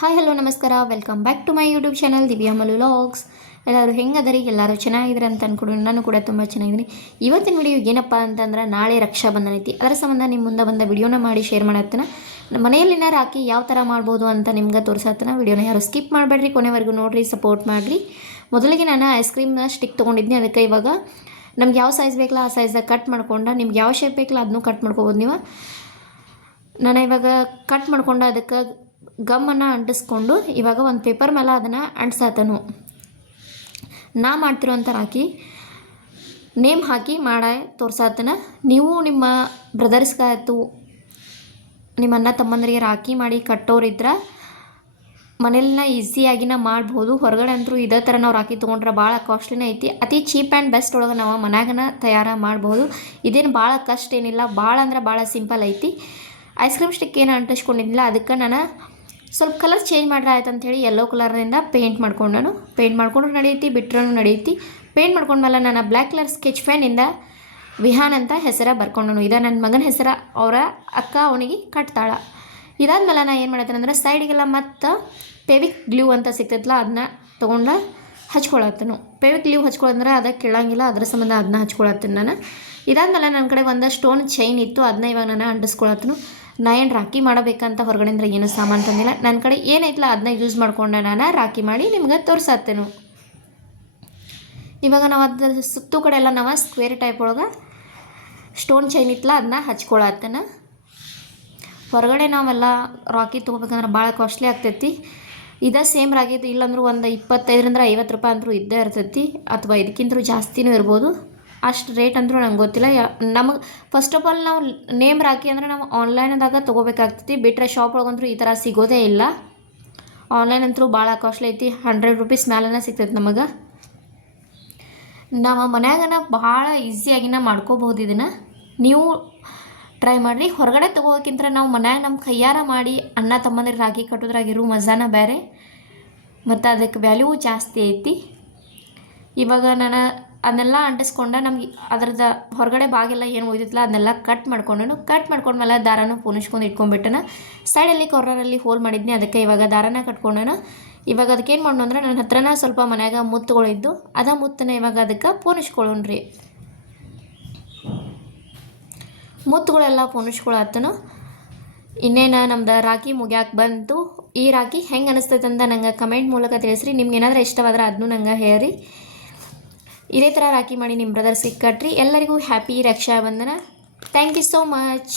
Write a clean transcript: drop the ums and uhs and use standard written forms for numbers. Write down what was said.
Hi hello ನಮಸ್ಕಾರ, welcome back to my YouTube channel Divya Malu vlogs. ಎಲ್ಲರೂ ಹೆಂಗದರಿ? ಎಲ್ಲರೂ ಚೆನ್ನಾಗಿದ್ದಾರೆ ಅಂತ ಅಂದ್ಕೊಂಡು ನಾನು ಕೂಡ ತುಂಬ ಚೆನ್ನಾಗಿದ್ದೀನಿ. ಇವತ್ತಿನ ವಿಡಿಯೋ ಏನಪ್ಪ ಅಂತಂದ್ರೆ, ನಾಳೆ ರಕ್ಷಾ ಬಂಧನ ಐತಿ. ಅದರ ಸಂಬಂಧ ನಿಮ್ಮ ಮುಂದೆ ಬಂದ ವಿಡಿಯೋನ ಮಾಡಿ ಶೇರ್ ಮಾಡತ್ತನ. ನಮ್ಮ ಮನೆಯಲ್ಲಿನ ರಾಖಿ ಯಾವ ಥರ ಮಾಡ್ಬೋದು ಅಂತ ನಿಮ್ಗೆ ತೋರಿಸತ್ತನ. ವಿಡಿಯೋನ ಯಾರು ಸ್ಕಿಪ್ ಮಾಡಬೇಡ್ರಿ, ಕೊನೆವರೆಗೂ ನೋಡಿರಿ, ಸಪೋರ್ಟ್ ಮಾಡಿರಿ. ಮೊದಲಿಗೆ ನಾನು ಐಸ್ ಕ್ರೀಮ್ನ ಸ್ಟಿಕ್ ತೊಗೊಂಡಿದ್ನಿ. ಅದಕ್ಕೆ ಇವಾಗ ನಮ್ಗೆ ಯಾವ ಸೈಜ್ ಬೇಕಲ್ಲ ಆ ಸೈಜ್ದಾಗ ಕಟ್ ಮಾಡ್ಕೊಂಡು, ನಿಮ್ಗೆ ಯಾವ ಶೇಪ್ ಬೇಕಲ್ಲ ಅದನ್ನೂ ಕಟ್ ಮಾಡ್ಕೋಬೋದು ನೀವು. ನಾನು ಇವಾಗ ಕಟ್ ಮಾಡ್ಕೊಂಡು ಅದಕ್ಕೆ ಗಮ್ಮನ್ನು ಅಂಟಿಸ್ಕೊಂಡು ಇವಾಗ ಒಂದು ಪೇಪರ್ ಮೇಲೆ ಅದನ್ನು ಅಂಟಿಸತ್ತನು. ನಾ ಮಾಡ್ತಿರೋಂಥ ರಾಖಿ ನೇಮ್ ಹಾಕಿ ತೋರ್ಸತ್ತನ. ನೀವು ನಿಮ್ಮ ಬ್ರದರ್ಸ್ಗಾಯ್ತು, ನಿಮ್ಮ ಅಣ್ಣ ತಮ್ಮಂದರಿಗೆ ರಾಖಿ ಮಾಡಿ ಕಟ್ಟೋರಿದ್ರೆ ಮನೇಲಿನ ಈಸಿಯಾಗಿನ ಮಾಡ್ಬೋದು. ಹೊರಗಡೆ ಅಂತೂ ಇದೇ ಥರ ನಾವು ರಾಖಿ ತೊಗೊಂಡ್ರೆ ಭಾಳ ಕಾಸ್ಟ್ಲಿನೇ ಐತಿ. ಅತಿ ಚೀಪ್ ಆ್ಯಂಡ್ ಬೆಸ್ಟ್ ಒಳಗೆ ನಾವು ಮನ್ಯಾಗನ ತಯಾರು ಮಾಡ್ಬೋದು. ಇದೇನು ಭಾಳ ಕಷ್ಟ ಏನಿಲ್ಲ, ಭಾಳ ಅಂದ್ರೆ ಭಾಳ ಸಿಂಪಲ್ ಐತಿ. ಐಸ್ ಕ್ರೀಮ್ ಸ್ಟಿಕ್ ಏನು ಅಂಟಿಸ್ಕೊಂಡಿದ್ದಿಲ್ಲ, ಅದಕ್ಕೆ ನಾನು ಸ್ವಲ್ಪ ಕಲರ್ ಚೇಂಜ್ ಮಾಡ್ರೆ ಆಯ್ತು ಅಂಥೇಳಿ ಯೆಲ್ಲೋ ಕಲರ್ನಿಂದ ಪೇಂಟ್ ಮಾಡ್ಕೊಂಡ್ರು ನಡೆಯುತ್ತೆ, ಬಿಟ್ರೂ ನಡೆಯುತ್ತೆ. ಪೇಂಟ್ ಮಾಡ್ಕೊಂಡ್ಮೇಲೆ ನಾನು ಬ್ಲ್ಯಾಕ್ ಕಲರ್ ಸ್ಕೆಚ್ ಪೆನ್ನಿಂದ ವಿಹಾನ್ ಅಂತ ಹೆಸರ ಬರ್ಕೊಂಡನು. ಇದು ನನ್ನ ಮಗನ ಹೆಸರ, ಅವರ ಅಕ್ಕ ಅವನಿಗೆ ಕಟ್ತಾಳ. ಇದಾದ್ಮೇಲೆ ನಾನು ಏನು ಮಾಡತ್ತೇನೆ ಅಂದ್ರೆ, ಸೈಡಿಗೆಲ್ಲ ಮತ್ತು ಫೆವಿಕ್ ಗ್ಲೂ ಅಂತ ಸಿಗ್ತೈತಲ್ಲ ಅದನ್ನ ತೊಗೊಂಡು ಹಚ್ಕೊಳತ್ತನು. ಫೆವಿಕ್ ಗ್ಲೂ ಹಚ್ಕೊಳ್ಳೋದಂದ್ರೆ ಅದಕ್ಕೆ ಕೇಳಂಗಿಲ್ಲ, ಅದರ ಸಂಬಂಧ ಅದನ್ನ ಹಚ್ಕೊಳತ್ತೀನಿ ನಾನು. ಇದಾದ್ಮೇಲೆ ನನ್ನ ಕಡೆ ಒಂದು ಸ್ಟೋನ್ ಚೈನ್ ಇತ್ತು, ಅದನ್ನ ಇವಾಗ ನಾನು ಅಂಟಿಸ್ಕೊಳತ್ತನು. ನಾ ಏನು ರಾಖಿ ಮಾಡಬೇಕಂತ ಹೊರಗಡೆಯಿಂದ ಏನು ಸಾಮಾನು ತಂದಿಲ್ಲ, ನನ್ನ ಕಡೆ ಏನೈತಲ್ಲ ಅದನ್ನ ಯೂಸ್ ಮಾಡ್ಕೊಂಡು ನಾನು ರಾಖಿ ಮಾಡಿ ನಿಮ್ಗೆ ತೋರಿಸತ್ತೇನು. ಇವಾಗ ನಾವು ಅದ್ರ ಸುತ್ತು ಕಡೆ ಎಲ್ಲ ನಾವು ಸ್ಕ್ವೇರ್ ಟೈಪ್ ಒಳಗೆ ಸ್ಟೋನ್ ಚೈನ್ ಇತ್ತಲ್ಲ ಅದನ್ನ ಹಚ್ಕೊಳತ್ತೇನ. ಹೊರಗಡೆ ನಾವೆಲ್ಲ ರಾಖಿ ತೊಗೋಬೇಕಂದ್ರೆ ಭಾಳ ಕಾಸ್ಟ್ಲಿ ಆಗ್ತೈತಿ. ಇದೇ ಸೇಮ್ ರಾಖಿ ಇಲ್ಲಾಂದ್ರೂ ಒಂದು 25 - 50 ರೂಪಾಯಿ ಅಂದರೂ ಇದ್ದೇ ಇರ್ತೈತಿ, ಅಥವಾ ಇದಕ್ಕಿಂತ ಜಾಸ್ತಿನೂ ಇರ್ಬೋದು. ಅಷ್ಟು ರೇಟ್ ಅಂದರೂ ನಂಗೆ ಗೊತ್ತಿಲ್ಲ. ನಮಗೆ ಫಸ್ಟ್ ಆಫ್ ಆಲ್ ನಾವು ನೇಮ್ ರಾಖಿ ಅಂದರೆ ನಾವು ಆನ್ಲೈನ್ದಾಗ ತೊಗೋಬೇಕಾಗ್ತೈತಿ. ಬಿಟ್ಟರೆ ಶಾಪ್ ಒಳಗಂತೂ ಈ ಥರ ಸಿಗೋದೇ ಇಲ್ಲ. ಆನ್ಲೈನ್ ಅಂತೂ ಭಾಳ ಕಾಸ್ಟ್ಲಿ ಐತಿ, 100 ರೂಪೀಸ್ ಮ್ಯಾಲೇ ಸಿಗ್ತೈತೆ ನಮಗೆ. ನಾವು ಮನ್ಯಾಗನ ಭಾಳ ಈಸಿಯಾಗಿನ ಮಾಡ್ಕೋಬಹುದು. ಇದನ್ನು ನೀವು ಟ್ರೈ ಮಾಡಿರಿ. ಹೊರಗಡೆ ತೊಗೋಕ್ಕಿಂತ ನಾವು ಮನ್ಯಾಗ ನಮ್ಮ ಕೈಯಾರ ಮಾಡಿ ಅಣ್ಣ ತಮ್ಮಂದಿರು ರಾಖಿ ಕಟ್ಟೋದ್ರಾಗಿರೋ ಮಜಾನ ಬೇರೆ, ಮತ್ತು ಅದಕ್ಕೆ ವ್ಯಾಲ್ಯೂ ಜಾಸ್ತಿ ಐತಿ. ಇವಾಗ ನಾನು ಅದನ್ನೆಲ್ಲ ಅಂಟಿಸ್ಕೊಂಡ ನಮ್ಗೆ ಅದ್ರದ್ದು ಹೊರಗಡೆ ಬಾಗೆಲ್ಲ ಏನು ಒಯ್ದಿತ್ತಲ್ಲ ಅದನ್ನೆಲ್ಲ ಕಟ್ ಮಾಡ್ಕೊಂಡ್ಮೇಲೆ ದಾರನೂ ಪುನಿಸ್ಕೊಂಡು ಇಟ್ಕೊಂಡ್ಬಿಟ್ಟನ. ಸೈಡಲ್ಲಿ ಕಾರ್ನರಲ್ಲಿ ಹೋಲ್ ಮಾಡಿದ್ನಿ, ಅದಕ್ಕೆ ಇವಾಗ ದಾರನ ಕಟ್ಕೊಂಡನ. ಇವಾಗ ಅದಕ್ಕೆ ಏನು ಮಾಡೋಣ ಅಂದ್ರೆ, ನನ್ನ ಹತ್ರನ ಸ್ವಲ್ಪ ಮನ್ಯಾಗ ಮುತ್ತುಗಳಿದ್ದು ಅದ ಮುತ್ತನ್ನ ಇವಾಗ ಅದಕ್ಕೆ ಪೋಣಿಸ್ಕೊಳ್ಳೋಣ್ರಿ. ಮುತ್ತುಗಳೆಲ್ಲ ಪೋಣಿಸ್ಕೊಳತ್ತನು. ಇನ್ನೇನು ನಮ್ದು ರಾಖಿ ಮುಗ್ಯಾಕೆ ಬಂತು. ಈ ರಾಖಿ ಹೆಂಗೆ ಅನಿಸ್ತೈತೆ ಅಂತ ನಂಗೆ ಕಮೆಂಟ್ ಮೂಲಕ ತಿಳಿಸ್ರಿ. ನಿಮ್ಗೆ ಏನಾದರೂ ಇಷ್ಟವಾದ್ರೆ ಅದನ್ನು ನಂಗೆ ಹೇಳಿ. ಇದೇ ಥರ ರಾಖಿ ಮಾಡಿ ನಿಮ್ಮ ಬ್ರದರ್ಸಿಗೆ ಕಟ್ರಿ. ಎಲ್ಲರಿಗೂ happy Raksha Bandhan. Thank you so much.